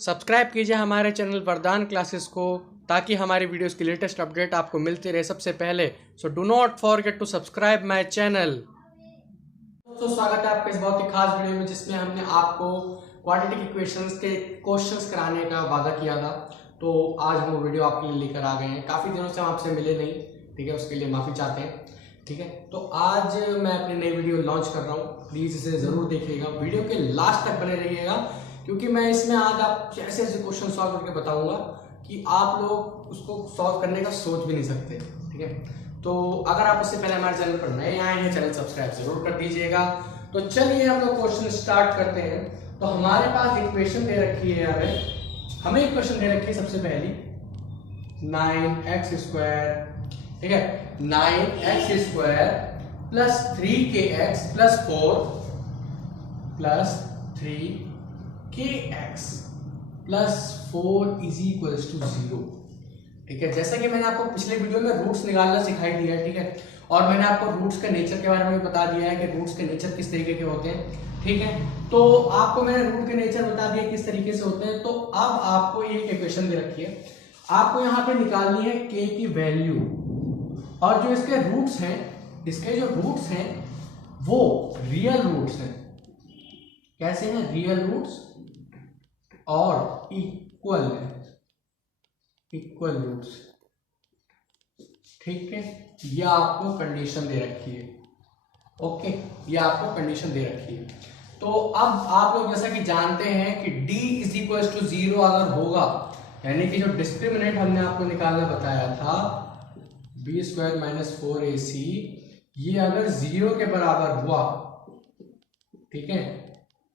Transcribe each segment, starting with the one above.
Subscribe कीजिए हमारे channel वरदान क्लासेस को ताकि हमारी वीडियोस की लेटेस्ट अपडेट आपको मिलती रहे सबसे पहले। So do not forget to subscribe my channel. दोस्तों स्वागत है आपके इस बहुत ही खास वीडियो में जिसमें हमने आपको क्वाड्रेटिक इक्वेशंस के क्वेश्चंस कराने का वादा किया था। तो आज हम वो वीडियो आपके लिए लेकर आ गए हैं। काफ़ी दिनों से हम आपसे मिले नहीं, ठीक है, उसके लिए माफ़ी चाहते हैं। ठीक है, तो आज मैं अपनी नई वीडियो लॉन्च कर रहा हूँ, प्लीज़ इसे ज़रूर देखिएगा, वीडियो के लास्ट तक बने रहिएगा क्योंकि मैं इसमें आज आप ऐसे ऐसे क्वेश्चन सॉल्व करके बताऊंगा कि आप लोग उसको सॉल्व करने का सोच भी नहीं सकते। ठीक है, तो अगर आप उससे पहले हमारे चैनल पर नए आए हैं, चैनल सब्सक्राइब जरूर कर दीजिएगा। तो चलिए हम लोग क्वेश्चन स्टार्ट करते हैं। तो हमारे पास इक्वेशन दे रखी है, हमें इक्वेशन दे रखी है सबसे पहली 9x², ठीक है, 9x² plus 3kx plus 4 plus 3kx plus 4 is equals to 0। ठीक है, जैसा कि मैंने आपको पिछले वीडियो में रूट्स निकालना सिखाई दिया है, ठीक है, और मैंने आपको रूट्स के नेचर के बारे में भी बता दिया है कि रूट्स के नेचर किस तरीके के होते हैं। ठीक है, तो आपको मैंने रूट के नेचर बता दिया किस तरीके से होते हैं। तो अब आपको एक इक्वेशन दे रखी है, आपको यहाँ पे निकालनी है k की वैल्यू, और जो इसके रूट्स हैं, इसके जो रूट्स हैं वो रियल रूट्स हैं। कैसे हैं? रियल रूट्स और इक्वल है, इक्वल रूट्स। ठीक है, ये आपको कंडीशन दे रखी है। ओके, ये आपको कंडीशन दे रखी है। तो अब आप लोग जैसा कि जानते हैं कि d इज इक्वल टू 0 अगर होगा, यानी कि जो डिस्क्रिमिनेंट हमने आपको निकालना बताया था b² - 4ac, ये अगर 0 के बराबर हुआ, ठीक है,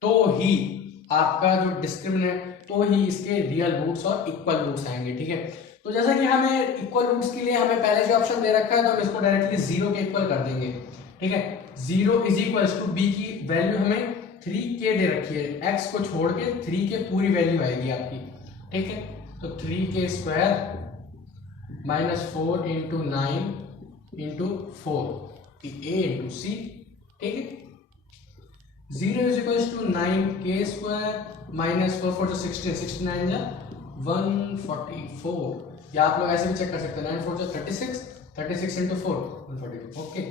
तो ही आपका जो डिस्क्रिमिनेंट, तो ही इसके रियल रूट्स और इक्वल रूट्स आएंगे। ठीक है, तो जैसा कि हमें इक्वल रूट्स के लिए हमें पहले जो ऑप्शन दे रखा है, तो हम इसको डायरेक्टली 0 के इक्वल कर देंगे। ठीक है, 0 इज इक्वल टू b की वैल्यू हमें 3k दे रखी है, x को छोड़ के 3 के पूरी वैल्यू आएगी आपकी। ठीक है, तो 3k² - 4 × 9 × 4 a × c। ठीक है, 0 इज इक्वल टू 9k² - 4 4 16 69 144। या आप लोग ऐसे भी चेक कर सकते हैं, 9 4 36 36 × 4 144। ओके,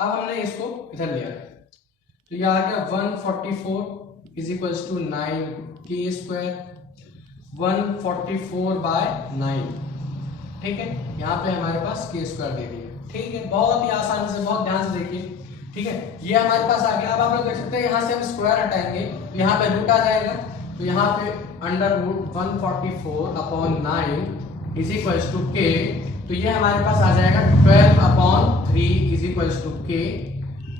अब हमने इसको इधर लिया है, तो ये आ गया 144 इज इक्वल टू 9k² 144/9। ठीक है, यहाँ पे हमारे पास k² दे दी है। ठीक है, बहुत ही आसानी से, बहुत ध्यान से देखिए। ठीक है, ये हमारे पास आ गया। अब आप लोग देख सकते हैं यहाँ से हम स्क्वायर हटाएंगे तो यहाँ पे रूट आ जाएगा, तो यहाँ पे √144/9 इज इक्वल टू k, तो ये हमारे पास आ जाएगा 12/3 इज इक्वल टू k।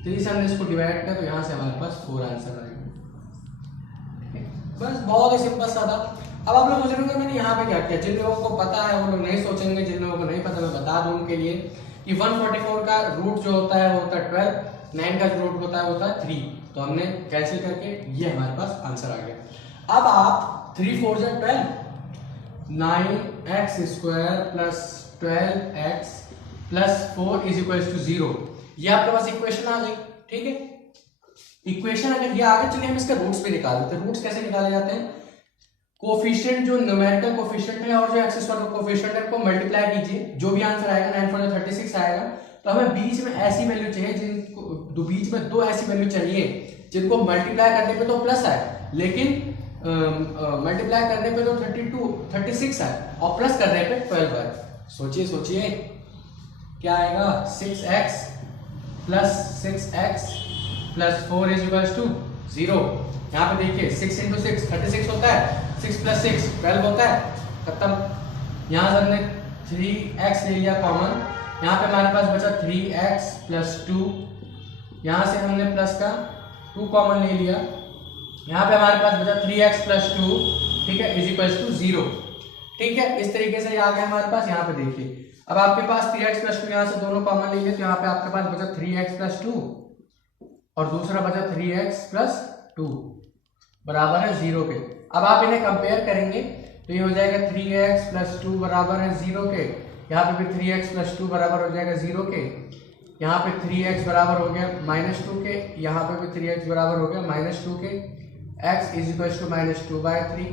3 से हमने इसको डिवाइड किया तो यहाँ से हमारे पास 4 आंसर आएगा। बस बहुत ही सिंपल सा था। अब आप लोग सोचेंगे मैंने यहाँ पे क्या किया, जिन लोगों को पता है वो लोग नहीं सोचेंगे, जिन लोगों को नहीं पता मैं बता दूं उनके लिए कि 144 का रूट जो होता है वो होता है 12, 9 का जो रूट होता है वो होता है 3, तो हमने कैंसिल करके ये हमारे पास आंसर आ गया। अब आप 3 4 12, 9x² plus 12x plus 4 is equal to 0, ये आपके पास इक्वेशन आ गई। ठीक है, इक्वेशन अगर ये आ गई, चलिए हम इसके रूट्स भी निकाल देते हैं। रूट्स कैसे निकाले जाते हैं? कोफिशिएंट, जो न्यूमेरिकल कोफिशिएंट है और जो एक्स स्क्वायर का कोफिशिएंट है, को मल्टीप्लाई कीजिए, जो भी आंसर आएगा 9 4 36 आएगा। तो हमें बीच में ऐसी वैल्यू चाहिए जिनको बीच में दो ऐसी वैल्यू चाहिए जिनको मल्टीप्लाई करने पे तो प्लस आए, लेकिन मल्टीप्लाई करने पे तो 36 आए और प्लस करने पे 12 आए। सोचिए सोचिए क्या आएगा? 6x plus 6x plus 4 is equal to 0। यहाँ पे देखिए 6 × 6 36 होता है, 6 + 6 12 होता है, खत्म। यहाँ से हमने 3x ले लिया कॉमन, यहाँ पे हमारे पास बचा 3x प्लस 2, यहाँ से हमने प्लस का 2 कॉमन ले लिया, यहाँ पे हमारे पास बचा 3x प्लस 2, ठीक है, इज इक्वल टू 0। ठीक है, इस तरीके से आ गया हमारे पास। यहाँ पे देखिए, अब आपके पास 3x प्लस 2, यहाँ से दोनों कॉमन ले लिए, तो यहाँ पे आपके पास बचा 3x प्लस 2 और दूसरा बचा 3x प्लस 2 बराबर है 0 के। अब आप इन्हें कंपेयर करेंगे तो ये हो जाएगा 3x प्लस 2 बराबर है 0 के, यहाँ पे भी 3x प्लस 2 बराबर हो जाएगा 0 के, यहाँ पे 3x बराबर हो गया -2 के, यहाँ पे भी 3x बराबर हो गया -2 के, x इज इक्वल टू -2/3,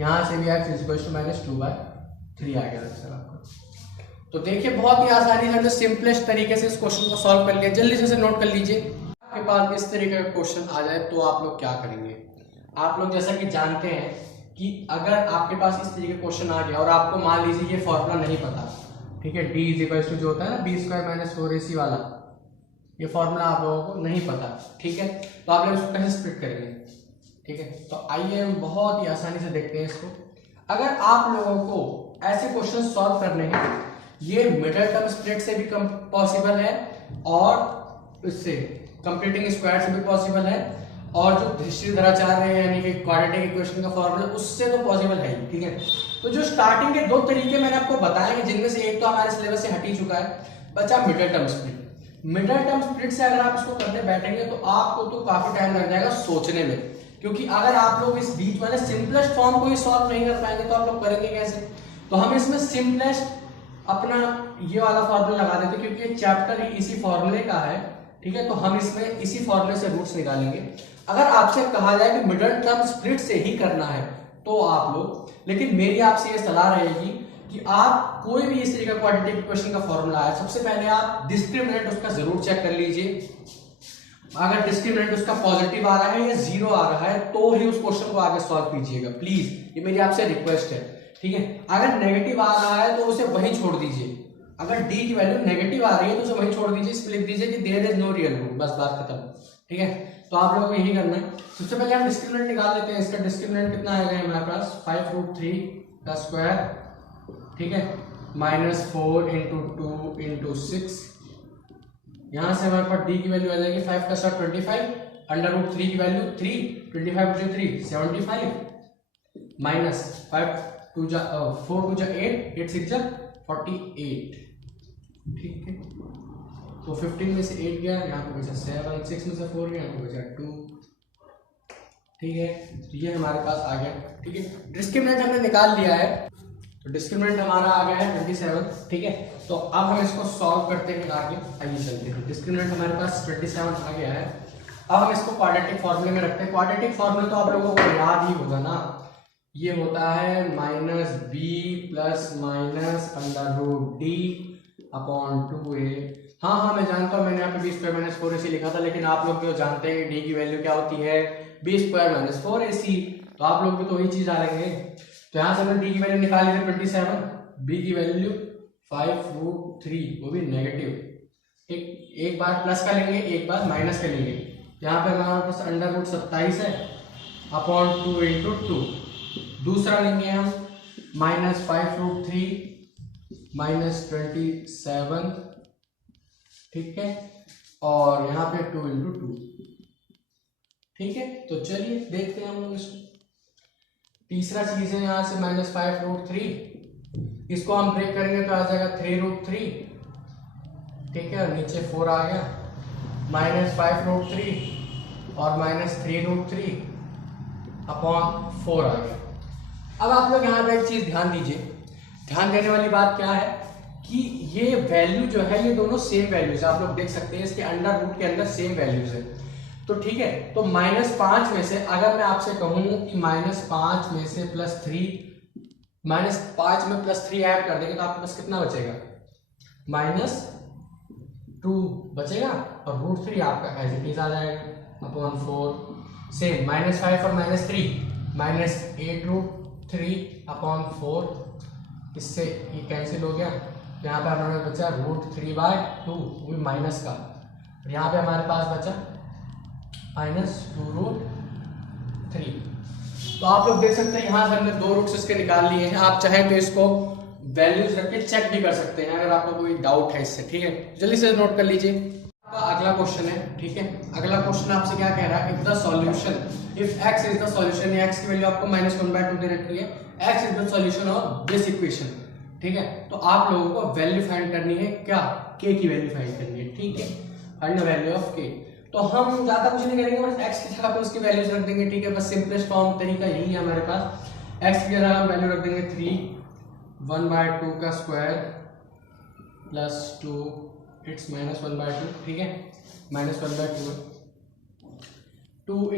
यहाँ से भी x इज इक्वल टू -2/3 आ गया आंसर आपको। तो देखिए बहुत ही आसानी से हमने सिंपलेस्ट तरीके से इस क्वेश्चन को सॉल्व कर लिया। जल्दी से नोट कर लीजिए, आपके पास इस तरीके का क्वेश्चन आ जाए तो आप लोग क्या करेंगे। आप लोग जैसा कि जानते हैं कि अगर आपके पास इस तरीके का क्वेश्चन आ गया और आपको मान लीजिए ये फॉर्मूला नहीं पता, ठीक है, डी इज इक्वल टू जो होता है ना b² - 4ac वाला, ये फॉर्मूला आप लोगों को नहीं पता, ठीक है, तो आप लोग इसको कैसे स्प्लिट करेंगे। ठीक है, तो आइए हम बहुत ही आसानी से देखते हैं इसको। अगर आप लोगों को ऐसे क्वेश्चन सॉल्व करने हैं, ये मिडिल टर्म स्प्लिट से भी कम पॉसिबल है और इससे कंप्लीटिंग स्क्वायर से भी पॉसिबल है, और जो धृष्टिधराचार्य यानी कि क्वाड्रेटिक इक्वेशन का फॉर्मूला उससे तो पॉसिबल है ही। ठीक है, तो जो स्टार्टिंग के दो तरीके मैंने आपको बताए हैं, जिनमें से एक तो हमारे सिलेबस से हट ही चुका है, बचा middle term split. Middle term split से अगर आप इसको करने बैठेंगे तो आपको तो काफी टाइम लग जाएगा सोचने में, क्योंकि अगर आप लोग इस बीच वाले सिंपलेस्ट फॉर्म को ही सॉल्व नहीं कर पाएंगे तो आप लोग करेंगे कैसे। तो हम इसमें सिंपलेस्ट अपना ये वाला फॉर्मूला लगा देते, क्योंकि ये चैप्टर इसी फॉर्मूले का है। ठीक है, तो हम इसमें इसी फॉर्मूले से रूट्स निकालेंगे। अगर आपसे कहा जाए कि मिडिल टर्म स्प्लिट से ही करना है तो आप लोग, लेकिन मेरी आपसे ये सलाह रहेगी कि आप कोई भी इस तरीके का क्वाड्रेटिक इक्वेशन का फॉर्मूला है, सबसे पहले आप डिस्क्रिमिनेंट उसका जरूर चेक कर लीजिए। अगर डिस्क्रिमिनेंट उसका पॉजिटिव आ रहा है या 0 आ रहा है तो ही उस क्वेश्चन को आगे सॉल्व कीजिएगा, प्लीज, ये मेरी आपसे रिक्वेस्ट है। ठीक है, अगर नेगेटिव आ रहा है तो उसे वहीं छोड़ दीजिए। अगर डी की वैल्यू नेगेटिव आ रही है तो उसे वहीं छोड़ दीजिए, इसमें लिख दीजिए कि there is no real root, बस बात खत्म। ठीक है, तो आप लोगों को यही करना है। सबसे पहले हम डिस्क्रिमिनेंट निकाल लेते हैं। इसका डिस्क्रिमिनेंट कितना आएगा हमारे पास 5√3 का स्क्वायर, ठीक है, -4 × 2 × 6। यहां से हमारे पास डी की वैल्यू आ जाएगी 5 का स्क्वायर 25, √3 की वैल्यू 3, 25 × 3 75, -5 2 जा 4 2 जा 8, 8 6 जा 48। ठीक है, तो 15 में से 8 गया, यहाँ पे बचा 7, 6 में से 4 गया, यहाँ पे बचा 2। ठीक है, तो ये हमारे पास आ गया। ठीक है, डिस्क्रिमिनेंट हमने निकाल लिया है, तो डिस्क्रिमिनेंट हमारा आ गया है 27। ठीक है, तो अब हम इसको सॉल्व करते हैं आगे। आइए चलते हैं। डिस्क्रिमिनेंट हमारे पास 27 आ गया है। अब हम इसको क्वाड्रेटिक फॉर्मूले में रखते हैं। क्वाड्रेटिक फॉर्मूला तो आप लोगों को याद ही होगा ना, ये होता है -b ± √d/2a। हाँ, मैं जानता हूँ, मैंने यहाँ पे b² - 4ac लिखा था, लेकिन आप लोग तो जानते हैं d की वैल्यू क्या होती है, b² - 4ac, तो आप लोग भी तो वही चीज डालेंगे। तो यहाँ से हमने d की वैल्यू निकाली थी 27, b की वैल्यू 5√3, वो भी नेगेटिव। एक बार प्लस का लेंगे, एक बार माइनस का लेंगे। यहाँ पे हमारे पास √27 है अपॉन 2 × 2। दूसरा लेंगे हम -5√3 -27, ठीक है, और यहाँ पे 2 × 2। ठीक है, तो चलिए देखते हैं हम लोग इसको। तीसरा चीज है यहाँ से -5√3, इसको हम ब्रेक करेंगे तो आ जाएगा 3√3। ठीक है, नीचे 4 आ गया, -5√3 और -3√3 अपॉन 4 आ गया। अब आप लोग यहाँ पे एक चीज ध्यान दीजिए, ध्यान देने वाली बात क्या है कि ये वैल्यू जो है ये दोनों सेम वैल्यूज है। आप लोग देख सकते हैं इसके अंडर रूट के अंदर सेम वैल्यूज है। तो ठीक है, तो -5 में से अगर मैं आपसे कहूं कि -5 में से +3, -5 में +3 ऐड कर देंगे तो आपके पास कितना बचेगा, -2 बचेगा, और √3 आपका एज इट इज आ जाएगा अपॉन 4। सेम -5 और -3 -8√3 अपॉन 4, इससे ये कैंसिल हो गया। यहाँ पे हमारे बचा √3/2, वो भी माइनस का, और यहाँ पे हमारे पास बचा -2√3। तो आप लोग देख सकते हैं यहाँ से हमने 2 रूट्स इसके निकाल लिए हैं। आप चाहें तो इसको वैल्यूज रख के चेक भी कर सकते हैं अगर आपको कोई डाउट है इससे। ठीक है, जल्दी से नोट कर लीजिए। आपका अगला क्वेश्चन है। ठीक है, अगला क्वेश्चन आपसे क्या कह रहा है, if the solution, if x is the solution, x की वैल्यू आपको -1/2 दे रखी है, x is the solution of this equation. ठीक है, तो आप लोगों को वैल्यू फाइंड करनी है, क्या, k की वैल्यू फाइंड करनी है। ठीक है, find the value of k। तो हम ज्यादा कुछ नहीं करेंगे, बस x की जगह पे उसकी वैल्यूज रख देंगे। ठीक है, बस सिंपलेस्ट फॉर्म तरीका यही है हमारे पास। x की जगह हम वैल्यू रख देंगे 3, 1/2 का स्क्वायर +2, इट्स -1/2। ठीक है, -1/2 2 ×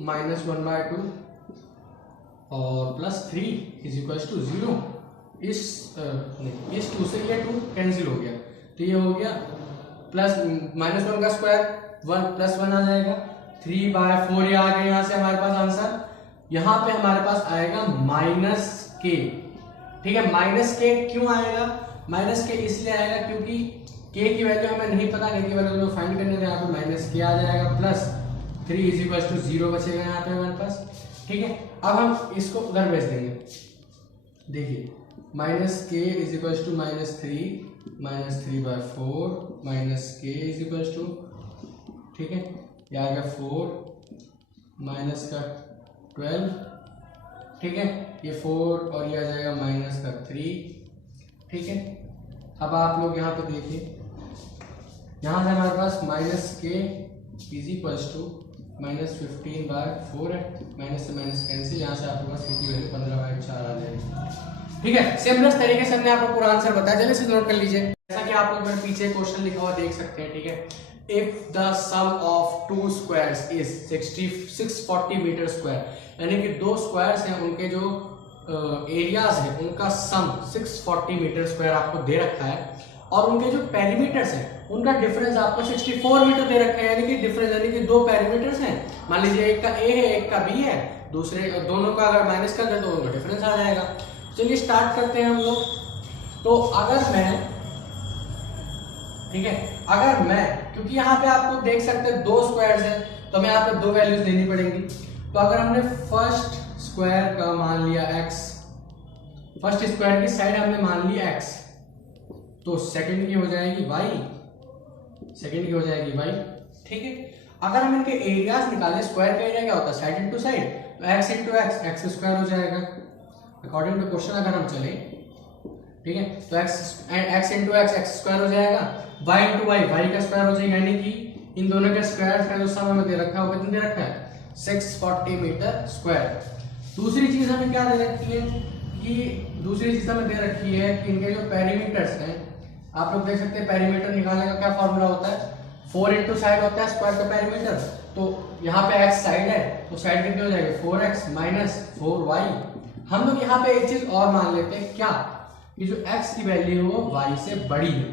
-1/2 और प्लस 3 इज इक्वल टू 0। इस 2 से ये 2 कैंसिल हो गया, तो ये हो गया प्लस -1 का स्क्वायर 1 प्लस 1 आ जाएगा 3/4। ये आ गया यहाँ से हमारे पास आंसर। यहाँ पे हमारे पास आएगा -k। ठीक है, -k क्यों आएगा? -k इसलिए आएगा क्योंकि k की वैल्यू हमें नहीं पता, k की वैल्यू फाइंड करने में यहाँ पे -k आ जाएगा प्लस 3 इज इक्वल टू 0 बचेगा यहाँ पे हमारे पास। ठीक है, अब हम इसको उधर भेज देंगे। देखिए -k is equal to -3/4 -k is equal to, ठीक है, ये आ गया 4 माइनस का 12। ठीक है, ये 4 और ये आ जाएगा -3। ठीक है, अब आप लोग यहाँ पे देखिए, यहाँ से हमारे पास -k इज इक्वल टू -15/4 है, माइनस से माइनस कैंसिल, यहाँ से आपके पास की वैल्यू 15/4 आ जाएगी। ठीक है, सिंपलेस्ट तरीके से हमने आपको पूरा आंसर बताया, चलिए इसे नोट कर लीजिए। जैसा कि आप लोग मेरे पीछे क्वेश्चन लिखा हुआ देख सकते हैं। ठीक है, if the sum of 2 squares is 640 metre square, यानी कि 2 स्क्वायर्स हैं, उनके जो एरियाज है उनका सम 640 मीटर स्क्वायर आपको दे रखा है, और उनके जो पेरीमीटर्स हैं उनका डिफरेंस आपको 64 मीटर दे रखा है। यानी कि डिफरेंस, यानी कि 2 पेरीमीटर्स हैं, मान लीजिए एक का ए है एक का बी है, दूसरे दोनों का अगर माइनस कर दे तो उनका डिफरेंस आ जाएगा। चलिए स्टार्ट करते हैं हम लोग। तो अगर मैं, ठीक है, अगर मैं, क्योंकि यहाँ पे आपको देख सकते हैं 2 स्क्वायर्स हैं, तो हमें यहाँ पे 2 वैल्यूज देनी पड़ेंगी। तो अगर हमने फर्स्ट स्क्वायर का मान लिया x, फर्स्ट स्क्वायर की साइड हमने मान ली x, तो सेकंड की हो जाएगी y, सेकंड की हो जाएगी y। ठीक है, अगर हम इनके एरियाज निकालें, स्क्वायर का एरिया क्या होता है? साइड इनटू साइड, तो x इंटू एक्स स्क्वायर हो जाएगा अकॉर्डिंग टू क्वेश्चन। अगर हम चले, ठीक है, तो x इंटू एक्स स्क्वायर हो जाएगा, y इंटू वाई का स्क्वायर हो जाएगा, यानी कि इन दोनों के स्क्वायर का जो सम हमें दे रखा है वो कितना दे रखा है? 640 मीटर स्क्वायर। दूसरी चीज हमें क्या दे रखी है कि दूसरी चीज हमें दे रखी है कि इनके जो पेरीमीटर्स हैं, आप लोग देख सकते हैं पेरीमीटर निकालने का क्या फॉर्मूला होता है? 4 इंटू साइड होता है स्क्वायर का पेरीमीटर। तो यहाँ पे x साइड है, तो साइड कितनी हो जाएगी? 4x minus 4y। हम लोग यहाँ पे एक चीज और मान लेते हैं, क्या कि जो x की वैल्यू है वो y से बड़ी है।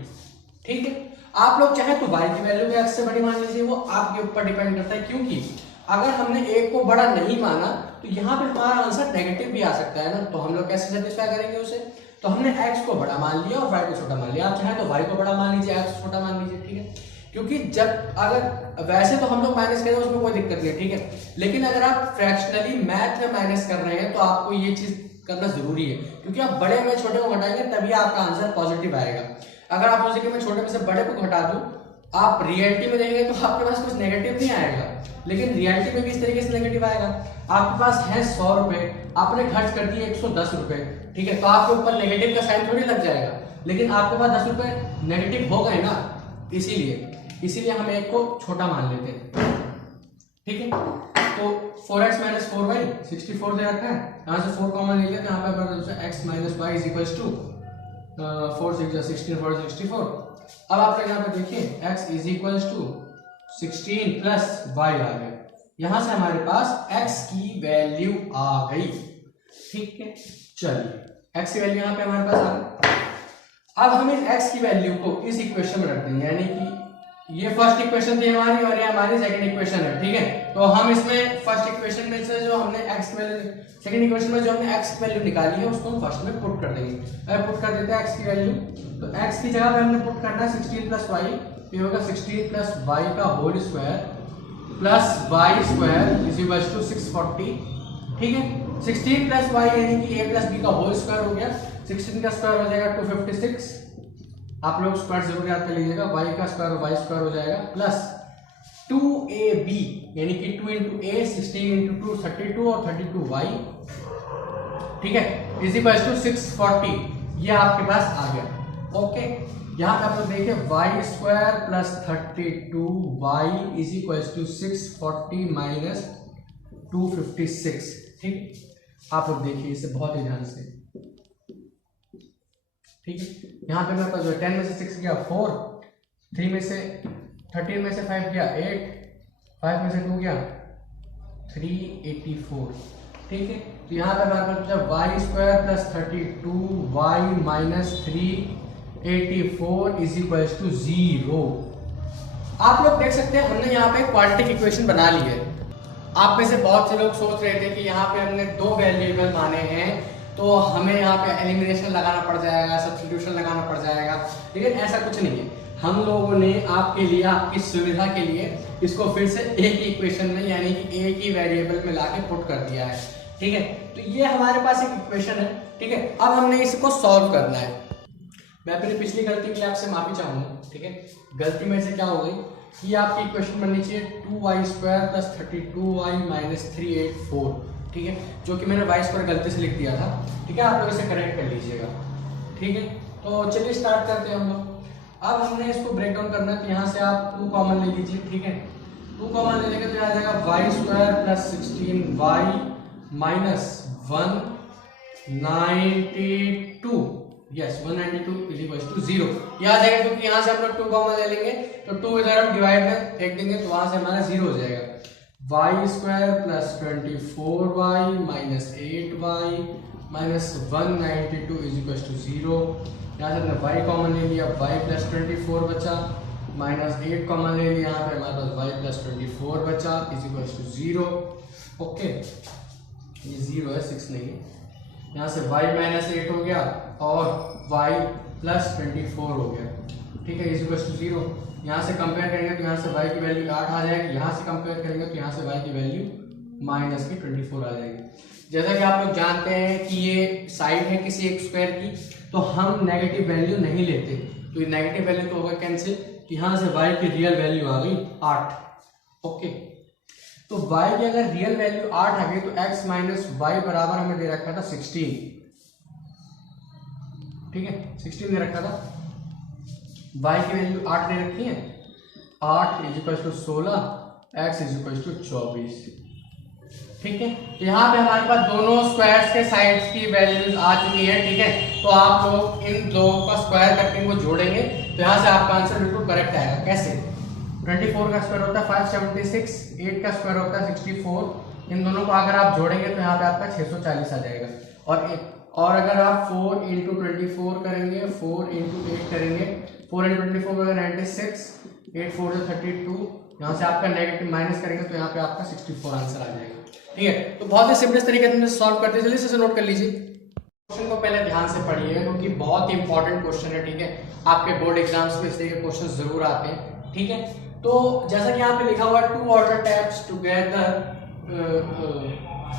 ठीक है, आप लोग चाहे तो y की वैल्यू भी x से बड़ी मान लीजिए, वो आपके ऊपर डिपेंड करता है, क्योंकि अगर हमने एक को बड़ा नहीं माना तो यहाँ पे हमारा आंसर नेगेटिव भी आ सकता है ना, तो हम लोग कैसे सेटिस्फाई करेंगे उसे? तो हमने x को बड़ा मान लिया और y को छोटा मान लिया। आप चाहे तो y को बड़ा मान लीजिए, x को छोटा मान लीजिए। ठीक है, क्योंकि जब अगर वैसे तो हम लोग माइनस करें उसमें कोई दिक्कत नहीं है, ठीक है, लेकिन अगर आप फ्रैक्शनली मैथ में माइनस कर रहे हैं तो आपको ये चीज करना जरूरी है, क्योंकि आप बड़े में छोटे को घटाएंगे तभी आपका आंसर पॉजिटिव आएगा। अगर आप सोचेंगे मैं छोटे में से बड़े को घटा दूं, आप रियलिटी में देखेंगे तो आपके पास कुछ नेगेटिव नहीं आएगा, लेकिन रियलिटी में भी इस तरीके से नेगेटिव आएगा। आपके पास है 100 रुपए, आपने खर्च कर दिए 110 रुपए, ठीक है, तो आपके ऊपर नेगेटिव का साइन थोड़ी लग जाएगा, लेकिन आपके पास 10 रुपए नेगेटिव हो गए ना, इसीलिए हम एक को छोटा मान लेते हैं। ठीक है, तो 4x माइनस 4y 64 दे रखा है, यहाँ से 4 कॉमन ले लेते हैं, यहाँ पे x minus y is equal to 4 6 16 4 64। अब आप लोग यहाँ पे देखिए x is equal to 16 plus y आ गया, यहाँ से हमारे पास x की वैल्यू आ गई। ठीक है, चलिए x की वैल्यू यहाँ पे हमारे पास आ गई। अब हम इस x की वैल्यू को इस इक्वेशन में रख देंगे, यानी कि ये फर्स्ट इक्वेशन थी हमारी और ये हमारी सेकंड इक्वेशन है। ठीक है, तो हम इसमें फर्स्ट इक्वेशन में से जो हमने x की वैल्यू, सेकंड इक्वेशन में जो हमने x की वैल्यू निकाली है उसको हम फर्स्ट में पुट कर देंगे। अगर पुट कर देते हैं x की वैल्यू, तो x की जगह पे हमने पुट करना है 16 प्लस y, ये होगा 16 प्लस y का whole square plus y square is equal to 640। ठीक है, 16 प्लस y यानी कि a प्लस b का होल स्क्वायर हो गया, 16 का स्क्वायर हो जाएगा 256, आप लोग स्क्वायर जरूर याद कर लीजिएगा, y का स्क्वायर y स्क्वायर हो जाएगा प्लस 2ab यानी कि 2 इंटू a 16 इंटू 2 32 और 32y, ठीक है, इज इक्वल टू 640। ये आपके पास आ गया। ओके, यहाँ पे आप लोग देखिए y square plus 32y is equal to 640 minus 256। ठीक, आप लोग देखिए इसे बहुत ही ध्यान से। ठीक है, यहाँ पे मेरे पास 10 में से 6 गया 4, 3 में से 13 में से 5 गया 8, 5 में से 2 गया 384। ठीक है, तो यहाँ पे हमारे पास जब y square plus 32 y minus 384 is equal to 0। आप लोग देख सकते हैं हमने यहाँ पे क्वाड्रेटिक इक्वेशन बना ली है। आप में से बहुत से लोग सोच रहे थे कि यहाँ पे हमने दो वेरिएबल माने हैं तो हमें यहाँ पे एलिमिनेशन लगाना पड़ जाएगा, सब्स्टिट्यूशन लगाना पड़ जाएगा, लेकिन ऐसा कुछ नहीं है। हम लोगों ने आपके लिए, आपकी सुविधा के लिए इसको फिर से एक ही इक्वेशन में यानी कि एक ही वेरिएबल में लाके पुट कर दिया है, ठीक है। तो ये हमारे पास एक इक्वेशन है, ठीक है। अब हमने इसको सॉल्व करना है। मैं अपनी पिछली गलती के लिए आपसे माफी चाहूंगा, ठीक है। गलती में से क्या हो गई कि आपकी इक्वेशन बननी चाहिए 2y square plus 32y minus 384, ठीक है, जो कि मैंने y स्क्वायर गलती से लिख दिया था, ठीक है। आप लोग इसे करेक्ट कर लीजिएगा, ठीक है। तो चलिए स्टार्ट करते हैं हम लोग। अब हमने इसको ब्रेक डाउन करना है, तो यहाँ से आप 2 कॉमन ले लीजिए, ठीक है। 2 कॉमन ले लेंगे तो आ जाएगा y square plus 16y minus 192, yes 192 is equal to 0। ये आ जाएगा क्योंकि यहाँ से हम लोग 2 कॉमन ले लेंगे तो 2 इधर हम डिवाइड में फेंक देंगे तो वहां से हमारा 0 हो जाएगा। y square plus 24y minus 8y minus 192 is equal to 0। यहाँ से हमने y कॉमन ले लिया, y प्लस 24 बचा, माइनस 8 कॉमन ले लिया, यहाँ पे हमारे पास y प्लस 24 बचा इज इक्वल टू 0। ओके, ये 0 है, 6 नहीं है। यहाँ से y माइनस 8 हो गया और y प्लस 24 हो गया, ठीक है, इज इक्वल टू 0। यहाँ से कंपेयर करेंगे तो यहाँ से y की वैल्यू 8 आ जाएगी, यहाँ से कंपेयर करेंगे तो यहाँ से y की वैल्यू माइनस की 24 आ जाएगी। जैसा कि आप लोग जानते हैं कि ये साइड है किसी एक स्क्वायर की, तो हम नेगेटिव वैल्यू नहीं लेते, तो ये नेगेटिव वैल्यू तो होगा कैंसिल, तो यहाँ से y की रियल वैल्यू आ गई 8। ओके, तो y की अगर रियल वैल्यू 8 आ गई तो x माइनस वाई बराबर हमें दे रखा था 16, ठीक है, 16 दे रखा था। y की वैल्यू 8 दे रखी है, 8 is equal to 16, x is equal to 24, ठीक है। तो यहाँ पे हमारे पास दोनों स्क्वायर्स के साइड्स की वैल्यूज आ चुकी है, ठीक है। तो आप लोग इन दो का स्क्वायर करके इनको जोड़ेंगे तो यहाँ से आपका आंसर बिल्कुल करेक्ट आएगा। कैसे? 24 का स्क्वायर होता है 576, 8 का स्क्वायर होता है 64, इन दोनों को अगर आप जोड़ेंगे तो यहाँ पे आपका 640 आ जाएगा। और अगर आप 4 इंटू 24 करेंगे, 4 इंटू 8 करेंगे, 4 इंटू 24 होगा 96, 8 4 जो 32, यहाँ से आपका नेगेटिव माइनस करेंगे तो यहाँ पे आपका 64 आंसर आ जाएगा, ठीक है। तो बहुत ही सिंपल तरीके से सॉल्व करते हैं, जल्दी से नोट कर लीजिए। क्वेश्चन को पहले ध्यान से पढ़िए क्योंकि बहुत ही इंपॉर्टेंट क्वेश्चन है, ठीक है। आपके बोर्ड एग्जाम्स में इस तरह के क्वेश्चन जरूर आते हैं, ठीक है। तो जैसा कि यहाँ पे लिखा हुआ है, 2 water taps together,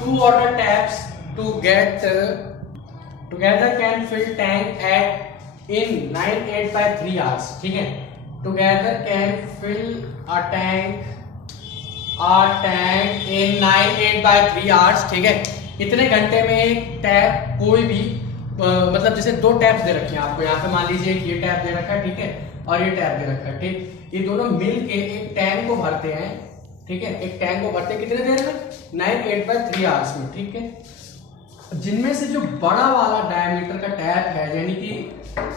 2 water taps together can fill tank in 9-8 by 3 hours, ठीक है। Together can fill a tank in 9-8 by 3 hours, ठीक है। इतने घंटे में एक टैप कोई भी मतलब जैसे 2 टैप्स दे रखे हैं आपको, यहाँ पे मान लीजिए ये टैप दे रखा है, ठीक है, और ये टैप दे रखा है, ठीक। ये दोनों मिल के एक टैंक को भरते हैं, ठीक है। एक टैंक को भरते हैं कितने देर में? 9-8 by 3 hours में, ठीक है। जिनमें से जो बड़ा वाला डायमीटर का टैप है, यानी कि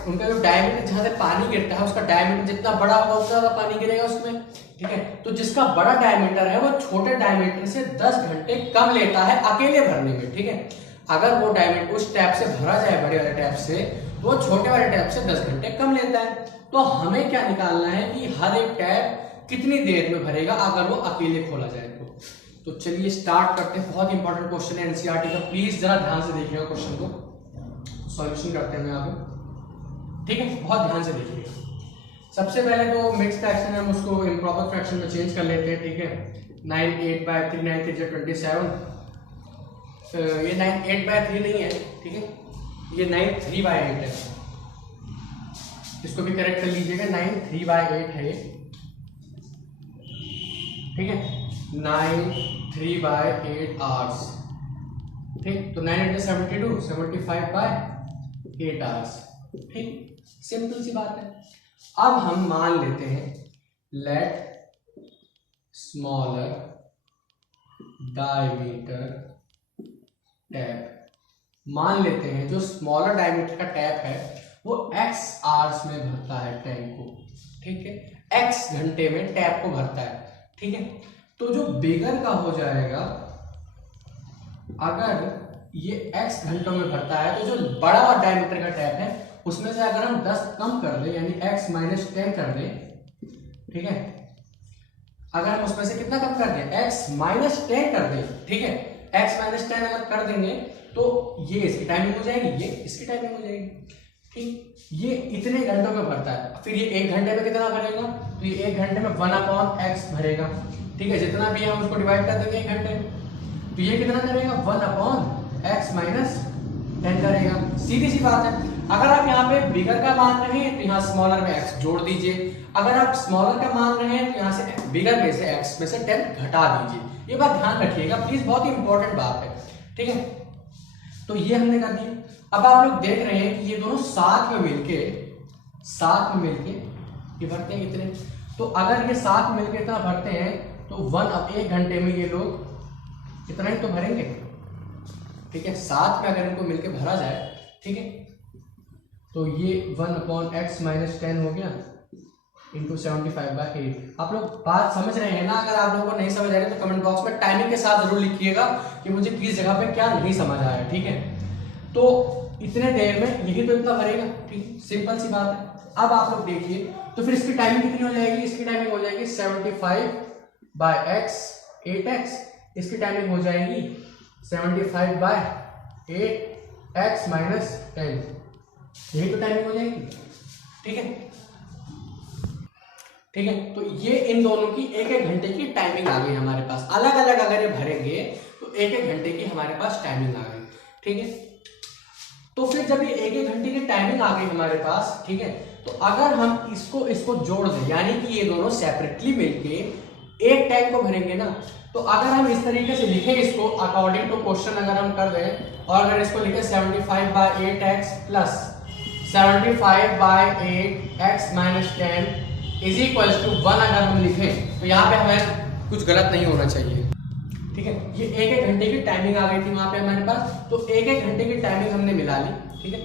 उनका जो डायमीटर जहां से पानी गिरता है उसका डायमीटर जितना बड़ा होगा उतना ज्यादा पानी गिरेगा उसमें, ठीक है। तो जिसका बड़ा डायमीटर है वो छोटे डायमीटर से 10 घंटे कम लेता है अकेले भरने में, ठीक है। अगर वो डायमीटर उस टैप से भरा जाए बड़े वाले टैप से, तो वो छोटे वाले टैप से 10 घंटे कम लेता है। तो हमें क्या निकालना है कि हर एक टैप कितनी देर में भरेगा अगर वो अकेले खोला जाए तो चलिए स्टार्ट करते हैं। बहुत इंपॉर्टेंट क्वेश्चन है एनसीईआरटी का, प्लीज जरा ध्यान से देखिएगा क्वेश्चन को, सॉल्यूशन करते हैं यहाँ पे, ठीक है। बहुत ध्यान से देखिएगा। सबसे पहले तो मिक्स फ्रैक्शन है, हम उसको इम्प्रॉपर फ्रैक्शन में चेंज कर लेते हैं, ठीक है। 9-8 by 3, 9 3 27, ये 9-8 by 3 नहीं है, ठीक है, ये 9-3 by 8 है। इसको भी करेक्ट कर लीजिएगा, 9-3 by 8 है ये, ठीक है। 9-3 by 8 hours, ठीक। तो 9 72, 75 by 8 hours, ठीक। सिंपल सी बात है। अब हम मान लेते हैं लेट स्मॉलर डायमीटर टैप, मान लेते हैं जो स्मॉलर डायमीटर का टैप है वो x आवर्स में भरता है टैंक को, ठीक है, x घंटे में टैप को भरता है, ठीक है। तो जो बिगर का हो जाएगा, अगर ये x घंटों में भरता है, तो जो बड़ा और डायमीटर का टैप है उसमें से अगर हम 10 कम कर दें यानी x माइनस 10 कर दें, ठीक है, अगर हम उसमें से कितना कम कर दें x माइनस 10 कर दें, ठीक है, x माइनस 10 अगर कर देंगे तो ये इसकी टाइमिंग हो जाएगी, ये इसकी टाइमिंग हो जाएगी, ठीक। ये इतने घंटों में भरता है। फिर ये 1 घंटे में कितना भरेगा, तो ये 1 घंटे में 1/x भरेगा, ठीक है, जितना भी हम उसको डिवाइड कर देंगे 1 घंटे में, तो ये कितना करेगा 1/x माइनस 10 करेगा। सीधी सी बात है। अगर आप यहाँ पे बिगर का मान रहे हैं तो यहाँ स्मॉलर में x जोड़ दीजिए, अगर आप स्मॉलर का मान रहे हैं तो यहाँ से बिगर में से x में से 10 घटा दीजिए। ये बात ध्यान रखिएगा प्लीज, बहुत ही इंपॉर्टेंट बात है, ठीक है। तो ये हमने कर दिया। अब आप लोग देख रहे हैं कि ये दोनों साथ में मिलके ये भरते हैं इतने। तो अगर ये साथ में मिलके इतना भरते हैं तो 1 घंटे में ये लोग इतना ही तो भरेंगे, ठीक है। साथ में अगर इनको मिलके भरा जाए, ठीक है, तो ये 1/x माइनस 10 हो गया इंटू 75/8। आप लोग बात समझ रहे हैं ना? अगर आप लोगों को नहीं समझ आ रही तो कमेंट बॉक्स में टाइमिंग के साथ जरूर लिखिएगा कि मुझे किस जगह पे क्या नहीं समझ आया, ठीक है। तो इतने देर में यही तो इतना भरेगा, ठीक, सिंपल सी बात है। अब आप लोग देखिए तो फिर इसकी टाइमिंग कितनी हो जाएगी, इसकी टाइमिंग हो जाएगी 75/x 8x, इसकी टाइमिंग हो जाएगी 75/8x माइनस 10, यही तो टाइमिंग हो जाएगी, ठीक है, ठीक है। तो ये इन दोनों की 1-1 घंटे की टाइमिंग आ गई हमारे पास। अलग अलग अगर ये भरेंगे तो 1-1 घंटे की हमारे पास टाइमिंग आ गई, ठीक है। तो फिर जब ये 1-1 घंटे की टाइमिंग आ गई हमारे पास, ठीक है, तो अगर हम इसको जोड़ दें यानी कि ये दोनों सेपरेटली मिलके एक टाइम को भरेंगे ना, तो अगर हम इस तरीके से लिखें इसको अकॉर्डिंग टू क्वेश्चन अगर हम कर दें और अगर इसको लिखें 75/8x plus 75/8x minus 10 is equal to 1 अगर हम लिखें तो यहाँ पे हमें कुछ गलत नहीं होना चाहिए, ठीक है। ये 1-1 घंटे की टाइमिंग आ गई थी वहां पे हमारे पास, तो 1-1 घंटे की टाइमिंग हमने मिला ली, ठीक है।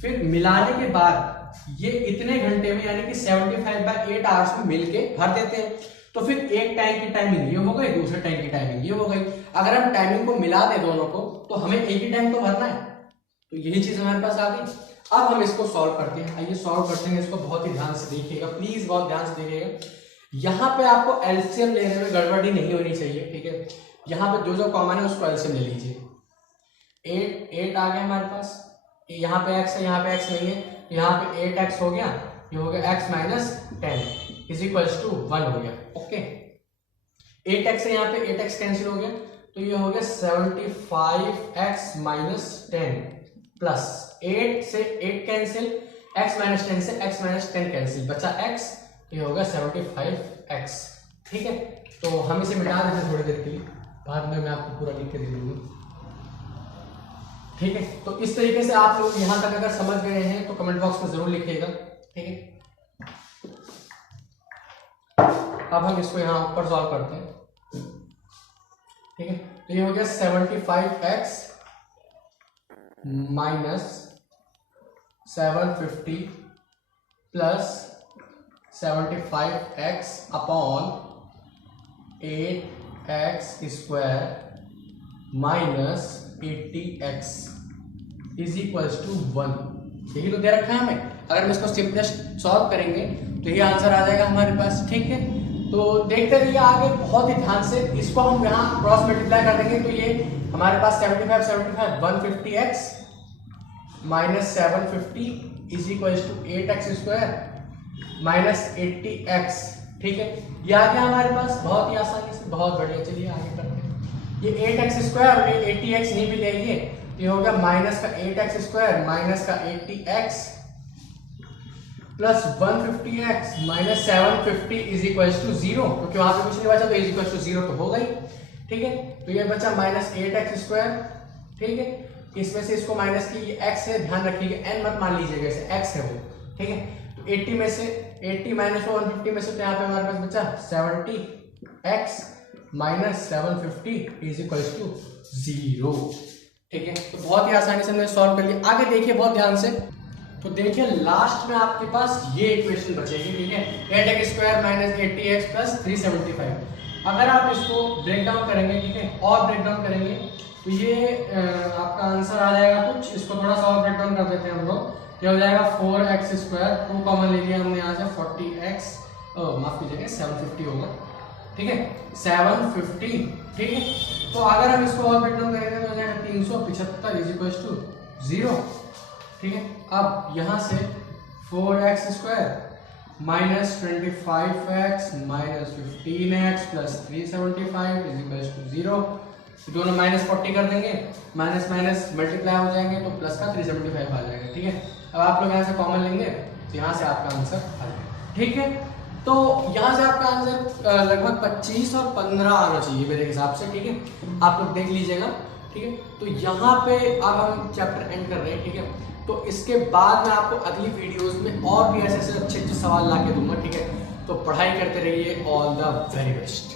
फिर मिलाने के बाद ये इतने घंटे में यानी कि 75/8 आवर्स में मिलके भर देते हैं। तो फिर एक टाइम की टाइमिंग ये हो गई, दूसरे टाइम की टाइमिंग ये हो गई। अगर हम टाइमिंग को मिला दें दोनों को तो हमें एक ही टाइम तो भरना है, तो यही चीज हमारे पास आ गई। अब हम इसको सॉल्व करते हैं। आइए सॉल्व करते हैं इसको, बहुत ही ध्यान से देखिएगा प्लीज, बहुत ध्यान से देखिएगा। यहाँ पे आपको एलसीएम लेने में गड़बड़ी नहीं होनी चाहिए, ठीक है। यहाँ पे जो जो कॉमन है उसको एलसीएम ले लीजिए। 8 आ गया हमारे पास, यहाँ पे x है, यहाँ पे x नहीं है, यहाँ पे 8x हो गया, ये हो गया x minus 10 is equals to 1 हो गया, ओके। 8x से यहाँ पे 8x कैंसिल हो गया, तो ये हो गया 75x माइनस 10 प्लस 8 से 8 कैंसिल, x माइनस 10 से x माइनस 10 कैंसिल, बचा x, तो ये हो गया 75x, ठीक है। तो हम इसे मिटा देते हैं थोड़ी देर के लिए, बाद में मैं आपको पूरा लिख के दे दूंगा, ठीक है। तो इस तरीके से आप लोग यहां तक अगर समझ गए हैं तो कमेंट बॉक्स में जरूर लिखिएगा, ठीक है। अब हम इसको यहां ऊपर सॉल्व करते हैं, ठीक है। तो ये हो गया 75x minus 750 plus 75x upon 8x square minus 80x is equals to 1, यही तो दे रखा है हमें। अगर हम इसको सिंपलेस्ट सॉल्व करेंगे तो ये आंसर आ जाएगा हमारे पास, ठीक है। तो देखते रहिए आगे बहुत ही ध्यान से। इसको हम यहाँ क्रॉस मल्टीप्लाई कर देंगे तो ये हमारे पास 75 150x minus 750 is equals to 8x square minus 80x, ठीक है। ये आ गया हमारे पास बहुत ही आसानी से, बहुत बढ़िया। चलिए आगे करते हैं। ये 8x स्क्वायर और ये 80x नहीं भी ले लिए, ये हो गया माइनस का 8x स्क्वायर माइनस का 80x plus 150x minus 750 is equals to 0, क्योंकि वहां पे कुछ नहीं बचा तो इज इक्वल्स टू 0 तो हो गई, ठीक है। तो ये बचा माइनस 8x स्क्वायर, ठीक है। इसमें से इसको माइनस की, ये x है, ध्यान रखिएगा n मत मान लीजिएगा, इसे x है वो, ठीक है। तो 80 में से 80 माइनस 150 में से तो यहाँ पे हमारे पास बचा 70x minus 750 is equals to 0, ठीक है। तो बहुत ही आसानी से हमने सॉल्व कर लिया। आगे देखिए बहुत ध्यान से, तो देखिए लास्ट में आपके पास ये इक्वेशन बचेगी, ठीक है। 8x square minus 80x plus 375। अगर आप इसको ब्रेक डाउन करेंगे, ठीक है, और ब्रेक डाउन करेंगे तो ये आपका आंसर आ जाएगा कुछ, इसको थोड़ा सा और ब्रेक डाउन कर देते हैं हम लोग। ये हो जाएगा 4x², 2 कॉमन ले लिया हमने यहाँ से, 40x, माफ कीजिएगा 750 होगा, ठीक है 750, ठीक है। तो अगर हम इसको और ब्रेक डाउन करेंगे तो हो जाएगा 375 = 0, ठीक है। अब यहाँ से 4x² minus 25x minus 15x plus 375 = 0, दोनों -40 कर देंगे, माइनस माइनस मल्टीप्लाई हो जाएंगे तो प्लस का 375 आ जाएगा, ठीक है। अब आप लोग यहाँ से कॉमन लेंगे तो यहाँ से आपका आंसर आ जाएगा, ठीक है। तो यहाँ से आपका आंसर लगभग 25 और 15 आना चाहिए मेरे हिसाब से, ठीक है। आप लोग देख लीजिएगा, ठीक है। तो यहाँ पे अब हम चैप्टर एंड कर रहे हैं, ठीक है। तो इसके बाद मैं आपको अगली वीडियोस में और भी ऐसे अच्छे अच्छे सवाल ला के दूंगा, ठीक है। तो पढ़ाई करते रहिए, ऑल द वेरी बेस्ट।